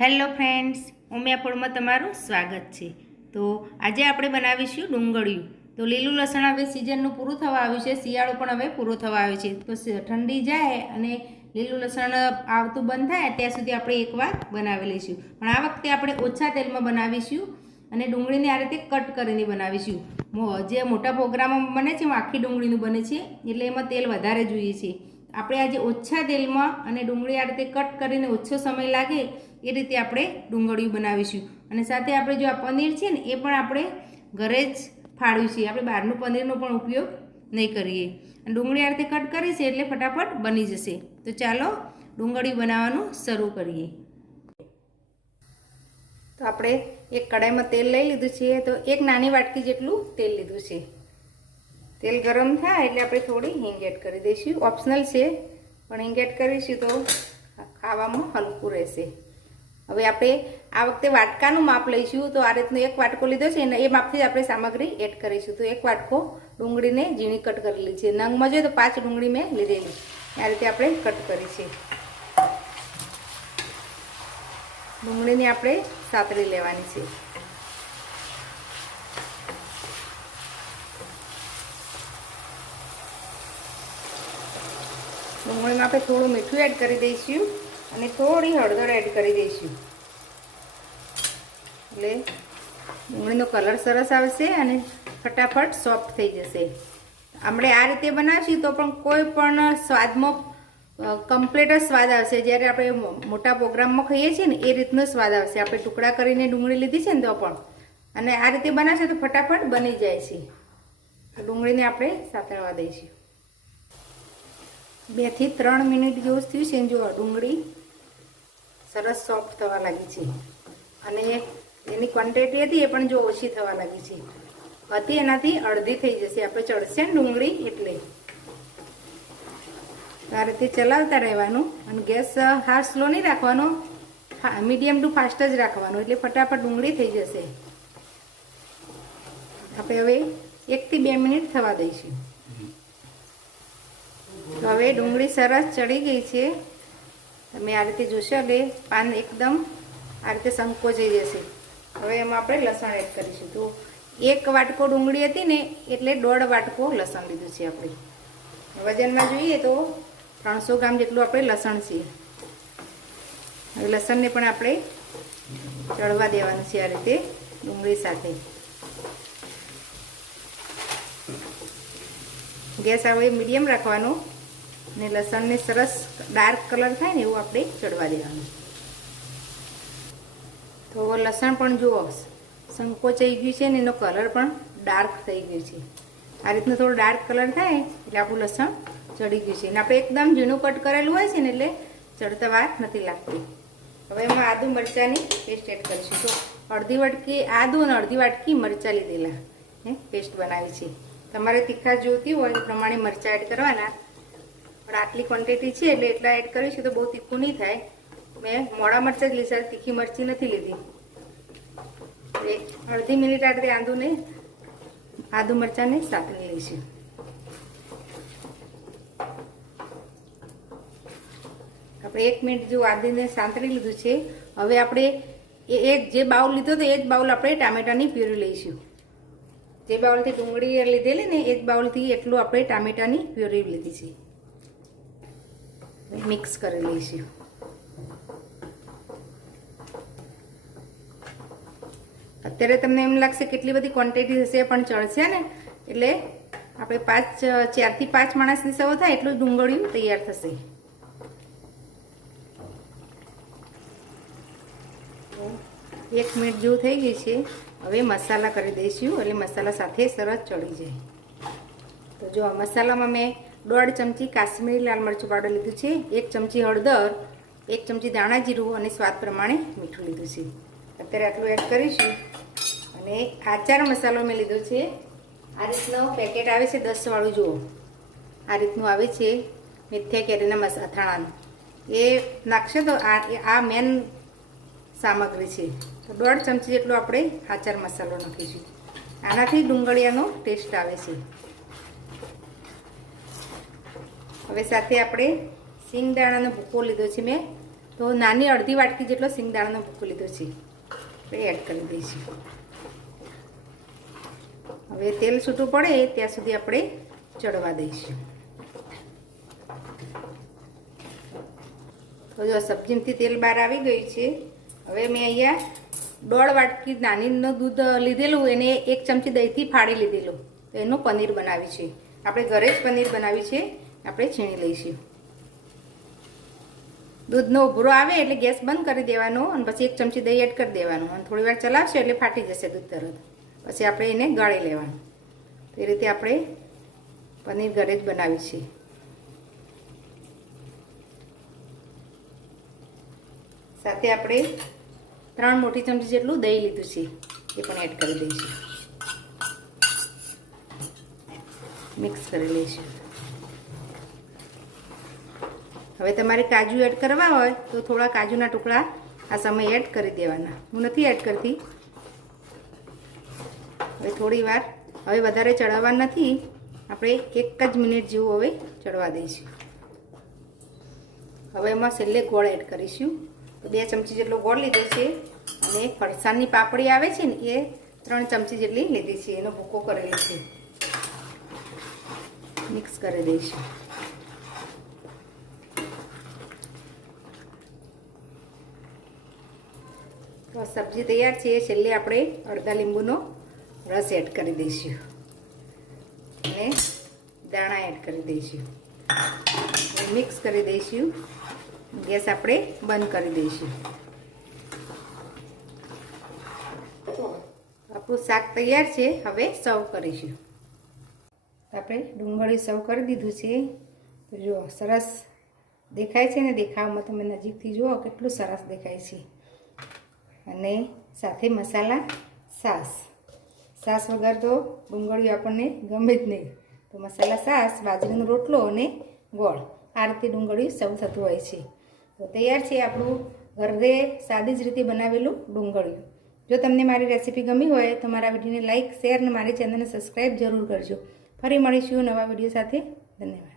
Hello friends Umiya ફૂડમાં તમારું સ્વાગત છે. તો આજે આપણે બનાવીશું ડુંગળીયું. તો લીલું લસણ હવે સિઝનનું પૂરું થવા આવ્યું છે, શિયાળો પણ હવે પૂરો થવા આવ્યો છે. તો ઠંડી જાય અને લીલું લસણ આવતું બંધ થાય, ત્યાં સુધી આપણે એકવાર બનાવી લઈશું. પણ આ વખતે આપણે ઓછા તેલમાં બનાવીશું અને ડુંગળીને આ રીતે કટ કરીને બનાવીશું. જે મોટા પ્રોગ્રામમાં બને છે, એમાં આખી ડુંગળીનું બને છે, એટલે એમાં તેલ વધારે જોઈએ છે. આપણે આજે ઓછા તેલમાં અને ડુંગળી આ રીતે કટ કરીને ઓછો સમય લાગે એ રીતે આપણે ડુંગળીયું બનાવીશું. અને સાથે આપણે જો આ પનીર છે ને, એ પણ આપણે ઘરે જ ફાળ્યું છે આપણે બહારનું પનીરનો પણ ઉપયોગ નહીં કરીએ. અને ડુંગળી આ રીતે કટ કરી છે એટલે ફટાફટ બની જશે. તો ચાલો ડુંગળી બનાવવાનું શરૂ કરીએ. તો આપણે એક કડાઈમાં તેલ લઈ લીધું છે. તો એક નાની વાટકી જેટલું તેલ લીધું છે. તેલ ગરમ થાય એટલે આપણે થોડી હિંગ એડ કરી દઈશું. ઓપ્શનલ છે, પણ હિંગ એડ કરીશું તો ખાવામાં હલકું રહેશે. હવે આપણે આ વખતે વાટકાનું માપ લઈશું. તો આ રીતનો એક વાટકો લીધો છે ને એ માપથી આપણે સામગ્રી એડ કરીશું. તો એક વાટકો ડુંગળીને ઝીણી કટ કરેલી છે નંગમાં જોઈએ તો પાંચ ડુંગળી મેં લીધેલી. આ રીતે આપણે કટ કરી છે. ડુંગળીને આપણે સાતરી લેવાની છે. ડુંગળીમાં આપણે થોડું મીઠું એડ કરી દઈશું અને થોડી હળદર એડ કરી દઈશું. એટલે ડુંગળીનો કલર સરસ આવશે અને ફટાફટ સોફ્ટ થઈ જશે. આપણે આ રીતે બનાવીશું તો પણ કોઈ પણ સ્વાદમાં કમ્પ્લીટ જ સ્વાદ આવશે. જ્યારે આપણે મોટા પ્રોગ્રામમાં ખાઈએ છીએ ને, એ રીતનો સ્વાદ આવશે. આપણે ટુકડા કરીને ડુંગળી લીધી છે ને તો પણ. અને આ રીતે બનાવશે તો ફટાફટ બની જાય છે. ડુંગળીને આપણે સાતળવા દઈશું. બેથી ત્રણ મિનિટ જેવું થયું છે, જો ડુંગળી સરસ સોફ્ટ થવા લાગી છે. અને એની ક્વોન્ટિટી હતી એ પણ જો ઓછી થવા લાગી છે. હતી એનાથી અડધી થઈ જશે. આપણે ચડશે ને ડુંગળી એટલે. આ રીતે ચલાવતા રહેવાનું અને ગેસ હા સ્લો નહીં રાખવાનો. મીડિયમ ટુ ફાસ્ટ જ રાખવાનું એટલે ફટાફટ ડુંગળી થઈ જશે. આપણે હવે એકથી બે મિનિટ થવા દઈશું. હવે ડુંગળી સરસ ચડી ગઈ છે. તમે આ રીતે જોશો એટલે પાન એકદમ આ રીતે સંકોચાઈ જશે. હવે એમાં આપણે લસણ એડ કરીશું. તો એક વાટકો ડુંગળી હતી ને એટલે દોઢ વાટકો લસણ લીધું છે આપણે. વજનમાં જોઈએ તો ત્રણસો ગ્રામ જેટલું આપણે લસણ છે. હવે લસણને પણ આપણે ચડવા દેવાનું છે આ રીતે ડુંગળી સાથે. ગેસ હવે મીડિયમ રાખવાનો ને લસણને સરસ ડાર્ક કલર થાય ને એવું આપણે ચડવા દેવાનું. તો લસણ પણ જુઓ, સંકોચાઈ ગયું છે ને એનો કલર પણ ડાર્ક થઈ ગયો છે. આ રીતનો થોડો ડાર્ક કલર થાય એટલે આપણું લસણ ચડી ગયું છે. અને આપણે એકદમ ઝીણું કટ કરેલું હોય છે ને એટલે ચડતા વાર નથી લાગતી. હવે એમાં આદુ મરચાંની પેસ્ટ એડ કરીશું. તો અડધી વાટકી આદુ અને અડધી વાટકી મરચાં લીધેલા, હે, પેસ્ટ બનાવી છે. તમારે તીખા જોતી હોય એ પ્રમાણે મરચાં એડ કરવાના. પણ આટલી ક્વોન્ટિટી છે એટલે એટલા એડ કરીશું તો બહુ તીખું નહીં થાય. મેં મોડા મરચાં જ લીધા, તીખી મરચી નથી લીધી. અડધી મિનિટ આ રીતે આદુને, આદુ મરચાંને સાતરી લઈશું. આપણે એક મિનિટ જો આદુને સાંતળી લીધું છે, હવે આપણે એ જે બાઉલ લીધો તો એ જ બાઉલ આપણે ટામેટાની પ્યુરી લઈશું. જે બાઉલથી ડુંગળી લીધેલી ને એ જ બાઉલથી એટલું આપણે ટામેટાની પ્યુરી લીધી છે. મિક્સ કરી લઈશું અત્યારે તમને એમ લાગશે કેટલી બધી ક્વોન્ટિટી હશે પણ ચડશે ને? એટલે આપણે પાંચ, ચારથી પાંચ માણસની સવો થાય એટલું ડુંગળીયું તૈયાર થશે. એક મિનિટ જેવું થઈ ગઈ છે. હવે મસાલા કરી દઈશું, એટલે મસાલા સાથે સરસ ચડી જાય. તો જો મસાલામાં મેં દોઢ ચમચી કાશ્મીરી લાલ મરચું પાવડર લીધું છે, એક ચમચી હળદર, એક ચમચી દાણા જીરું અને સ્વાદ પ્રમાણે મીઠું લીધું છે. અત્યારે આટલું એડ કરીશું અને આચાર મસાલો મેં લીધો છે. આ રીતનો પેકેટ આવે છે દસવાળું જુઓ. આ રીતનું આવે છે મિથ્યા કેરીના મસા અથાણાનું એ નાખશે તો આ આ મેન સામગ્રી છે. તો દોઢ ચમચી જેટલો આપણે આચાર મસાલો નાખીશું. આનાથી ડુંગળિયાનો ટેસ્ટ આવે છે. હવે સાથે આપણે સિંગદાણાનો ભૂકો લીધો છે મેં. તો નાની અડધી વાટકી જેટલો સિંગદાણાનો ભૂકો લીધો છે. આપણે એડ કરી દઈશું. હવે તેલ છૂટું પડે ત્યાં સુધી આપણે ચડવા દઈશું. તો જો સબ્જીમાંથી તેલ બહાર આવી ગયું છે, હવે મેં અહીંયા દોઢ વાટકી નાનીનું દૂધ લીધેલું, એને એક ચમચી દહીંથી ફાડી લીધેલું. તો એનું પનીર બનાવ્યું છે. આપણે ઘરે જ પનીર બનાવ્યું છે. આપણે છીણી લઈશું. દૂધનો ઉભરો આવે એટલે ગેસ બંધ કરી દેવાનો અને પછી એક ચમચી દહીં એડ કરી દેવાનું. અને થોડી વાર ચલાવશે એટલે ફાટી જશે દૂધ તરત. પછી આપણે એને ગાળી લેવાનું. તો એ રીતે આપણે પનીર ઘરે જ બનાવી છે સાથે આપણે ત્રણ મોટી ચમચી જેટલું દહીં લીધું છે, એ પણ એડ કરી દઈશું. મિક્સ કરી લઈશું. હવે તમારે કાજુ એડ કરવા હોય તો થોડા કાજુના ટુકડા આ સમયે એડ કરી દેવાના. હું નથી એડ કરતી. હવે થોડી વાર. હવે વધારે ચડાવવા નથી. આપણે એક જ મિનિટ જેવું હવે ચડવા દઈશું. હવે એમાં છેલ્લે ગોળ એડ કરીશું. તો બે ચમચી જેટલો ગોળ લીધો છે. અને ફરસાણની પાપડી આવે છે ને, એ ત્રણ ચમચી જેટલી લીધી છે. એનો ભૂકો કરેલો છે. મિક્સ કરી દઈશું. તો સબ્જી તૈયાર છે, છેલ્લે આપણે અડધા લીંબુનો રસ એડ કરી દઈશું. અને દાણા એડ કરી દઈશું. મિક્સ કરી દઈશું. ગેસ આપણે બંધ કરી દઈશું. આપણું શાક તૈયાર છે, હવે સર્વ કરીશું. આપણે ડુંગળી સર્વ કરી દીધું છે. જુઓ સરસ દેખાય છે ને, દેખાવમાં તમે નજીકથી જુઓ કેટલું સરસ દેખાય છે. અને સાથે મસાલા સાસ. સાસ વગર તો ડુંગળીઓ આપણને ગમે જ નહીં. તો મસાલા સાસ, બાજરીનો રોટલો અને ગોળ. આ રીતે ડુંગળી સર્વ થતું હોય છે. તો તૈયાર છે આપણું ઘરે સાદી જ રીતે બનાવેલું ડુંગળીયું જો તમને મારી રેસીપી ગમી હોય તો મારા વિડીયોને લાઇક શેર અને મારી ચેનલને સબસ્ક્રાઈબ જરૂર કરજો. ફરી મળીશું નવા વીડિયો સાથે. ધન્યવાદ.